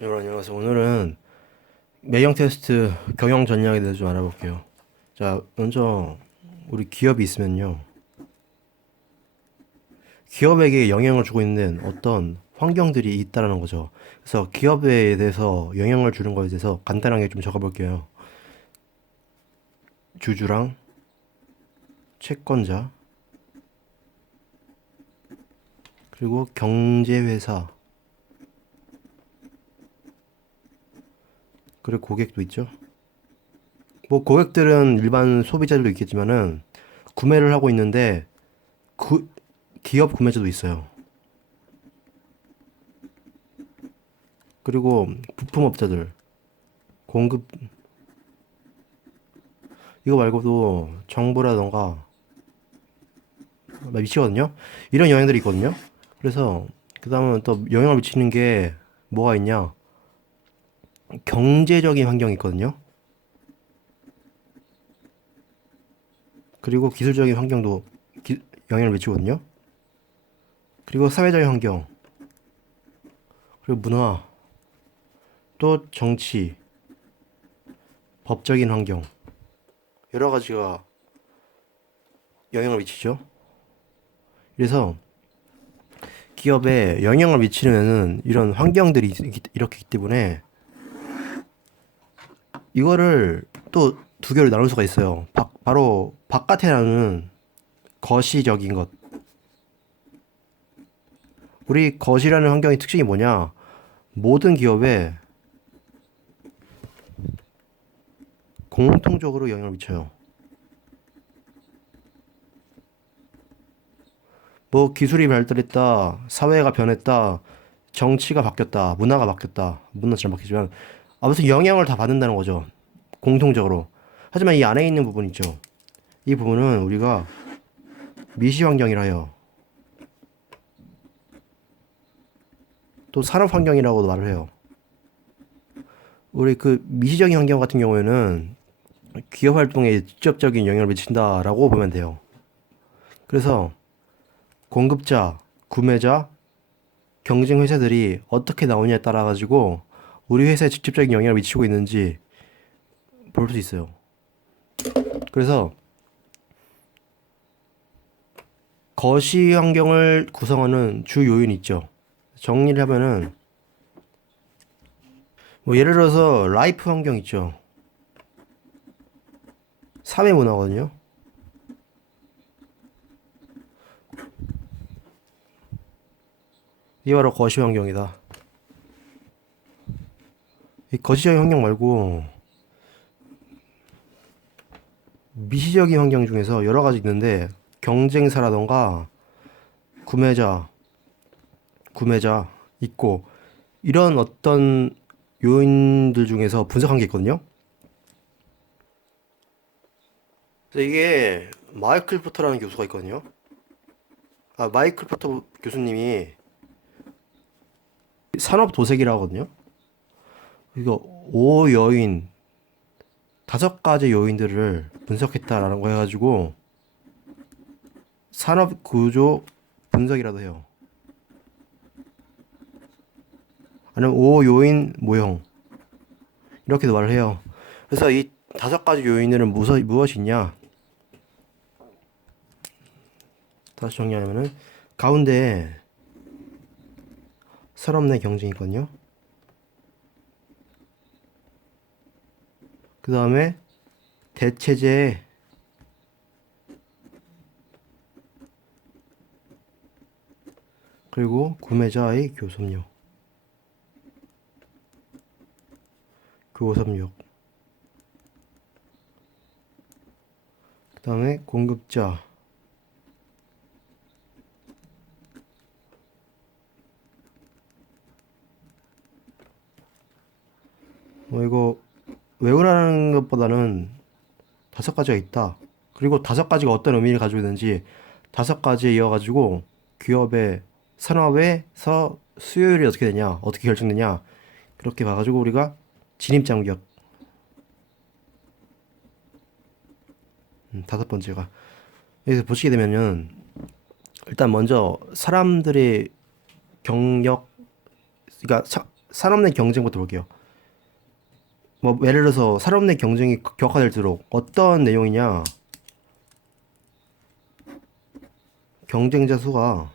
여러분 안녕하세요. 오늘은 매형 테스트 경영 전략에 대해서 좀 알아볼게요. 자, 먼저 우리 기업이 있으면요. 기업에게 영향을 주고 있는 어떤 환경들이 있다라는 거죠. 그래서 기업에 대해서 영향을 주는 거에 대해서 간단하게 좀 적어볼게요. 주주랑 채권자, 그리고 경제회사, 그리고 고객도 있죠. 뭐 고객들은 일반 소비자들도 있겠지만은 구매를 하고 있는데 그 기업 구매자도 있어요. 그리고 부품업자들, 공급, 이거 말고도 정부라던가 미치거든요. 이런 영향들이 있거든요. 그래서 그 다음은 또 영향을 미치는 게 뭐가 있냐? 경제적인 환경이 있거든요. 그리고 기술적인 환경도 영향을 미치거든요. 그리고 사회적인 환경, 그리고 문화, 또 정치, 법적인 환경, 여러 가지가 영향을 미치죠. 그래서 기업에 영향을 미치는 이런 환경들이 이렇게 있기 때문에 이거를 또 두 개로 나눌 수가 있어요. 바로 바깥에 나누는 거시적인 것. 우리 거시라는 환경의 특징이 뭐냐? 모든 기업에 공통적으로 영향을 미쳐요. 뭐 기술이 발달했다, 사회가 변했다, 정치가 바뀌었다, 문화가 바뀌었다, 문화는 잘 바뀌지만 아무튼 영향을 다 받는다는 거죠. 공통적으로. 하지만 이 안에 있는 부분 있죠. 이 부분은 우리가 미시 환경이라 해요. 또 산업 환경이라고도 말을 해요. 우리 그 미시적인 환경 같은 경우에는 기업 활동에 직접적인 영향을 미친다라고 보면 돼요. 그래서 공급자, 구매자, 경쟁 회사들이 어떻게 나오냐에 따라 가지고 우리 회사에 직접적인 영향을 미치고 있는지 볼 수 있어요. 그래서 거시 환경을 구성하는 주 요인이 있죠. 정리를 하면은 뭐 예를 들어서 라이프 환경 있죠. 사회 문화거든요. 이게 바로 거시 환경이다. 이 거시적인 환경 말고 미시적인 환경 중에서 여러 가지 있는데 경쟁사라던가 구매자, 구매자 있고 이런 어떤 요인들 중에서 분석한 게 있거든요. 그래서 이게 마이클 포터라는 교수가 있거든요. 마이클 포터 교수님이 산업 도색이라 하거든요. 이거 5여인, 5가지 요인들을 분석했다라는 거 해가지고 산업 구조 분석이라도 해요. 아니면 5요인 모형 이렇게도 말을 해요. 그래서 이 5가지 요인들은 무엇이냐? 다시 정리하면은 가운데 산업 내 경쟁이 있거든요. 그 다음에 대체제, 그리고 구매자의 교섭력, 그 다음에 공급자, 뭐 이거 외우라는 것보다는 5가지가 있다. 그리고 5가지가 어떤 의미를 가지고 있는지 5가지에 이어가지고 기업의 산업에서 수요율이 어떻게 되냐, 어떻게 결정되냐, 그렇게 봐가지고 우리가 진입장벽, 5번째가. 여기서 보시게 되면은 일단 먼저 사람들의 경력, 그러니까 산업 내 경쟁부터 볼게요. 뭐 예를 들어서 산업 내 경쟁이 격화될수록 어떤 내용이냐? 경쟁자 수가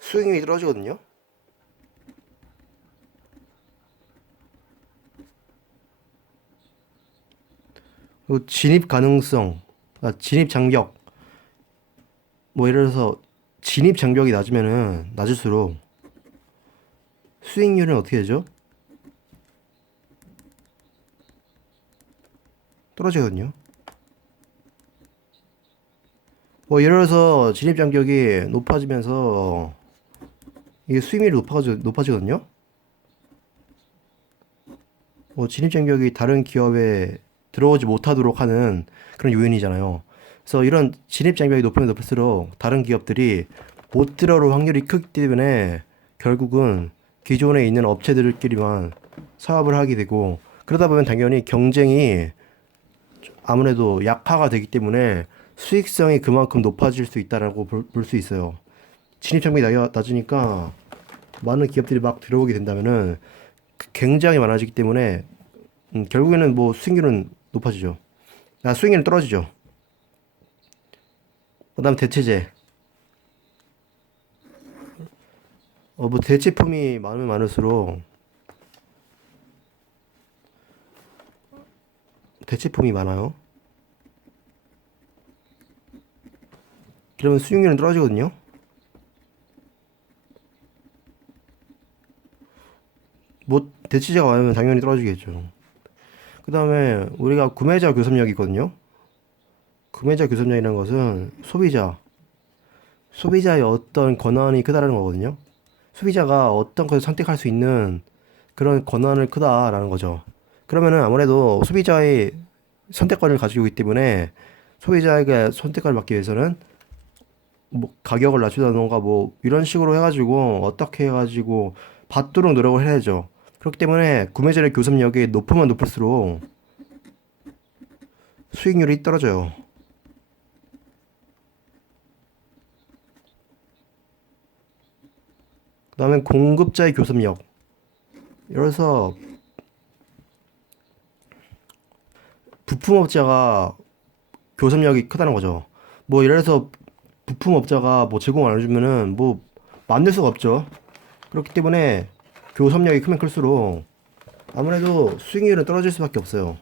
수익률이 떨어지거든요. 그리고 진입 가능성, 진입 장벽. 뭐 예를 들어서 진입 장벽이 낮으면은 낮을수록 수익률은 어떻게 되죠? 떨어지거든요. 뭐 예를 들어서 진입 장벽이 높아지면서 이게 수익률이 높아지거든요. 뭐 진입 장벽이 다른 기업에 들어오지 못하도록 하는 그런 요인이잖아요. 그래서 이런 진입 장벽이 높으면 높을수록 다른 기업들이 못 들어올 확률이 크기 때문에 결국은 기존에 있는 업체들끼리만 사업을 하게 되고, 그러다 보면 당연히 경쟁이 아무래도 약화가 되기 때문에 수익성이 그만큼 높아질 수 있다라고 볼 수 있어요. 진입 장벽이 낮으니까 많은 기업들이 막 들어오게 된다면은 굉장히 많아지기 때문에 결국에는 뭐 수익률은 높아지죠. 수익률은 떨어지죠. 그다음 대체제. 뭐 대체품이 많으면 많을수록 대체품이 많아요. 그러면 수익률은 떨어지거든요. 뭐 대체제가 많으면 당연히 떨어지겠죠. 그 다음에 우리가 구매자 교섭력이 있거든요. 구매자 교섭력이라는 것은 소비자의 어떤 권한이 크다라는 거거든요. 소비자가 어떤 것을 선택할 수 있는 그런 권한을 크다라는 거죠. 그러면은 아무래도 소비자의 선택권을 가지고 있기 때문에 소비자에게 선택권을 받기 위해서는 뭐 가격을 낮추다던가 뭐 이런 식으로 해가지고 어떻게 해가지고 받도록 노력을 해야죠. 그렇기 때문에 구매자의 교섭력이 높으면 높을수록 수익률이 떨어져요. 그 다음에 공급자의 교섭력. 예를 들어서 부품업자가 교섭력이 크다는 거죠. 뭐 예를 들어서 부품업자가 뭐 제공 안 해주면은 뭐 만들 수가 없죠. 그렇기 때문에 교섭력이 크면 클수록 아무래도 수익률은 떨어질 수밖에 없어요.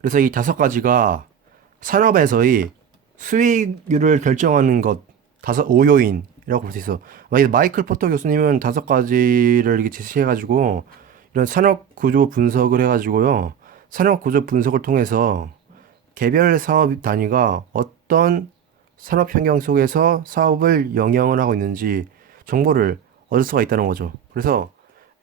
그래서 이 다섯 가지가 산업에서의 수익률을 결정하는 것, 5요인이라고 볼 수 있어. 만약에 마이클 포터 교수님은 다섯 가지를 이렇게 제시해가지고 이런 산업 구조 분석을 해가지고요. 산업 구조 분석을 통해서 개별 사업 단위가 어떤 산업 환경 속에서 사업을 영향을 하고 있는지 정보를 얻을 수가 있다는 거죠. 그래서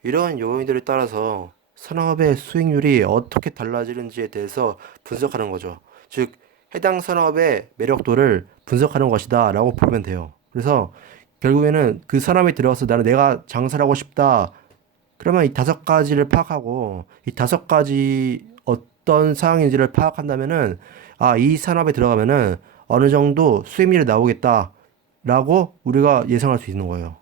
이러한 요인들에 따라서 산업의 수익률이 어떻게 달라지는지에 대해서 분석하는 거죠. 즉, 해당 산업의 매력도를 분석하는 것이다 라고 보면 돼요. 그래서 결국에는 그 산업에 들어가서 내가 장사를 하고 싶다. 그러면 이 다섯 가지를 파악하고 이 다섯 가지 어떤 상황인지를 파악한다면은 이 산업에 들어가면은 어느 정도 수익률이 나오겠다라고 우리가 예상할 수 있는 거예요.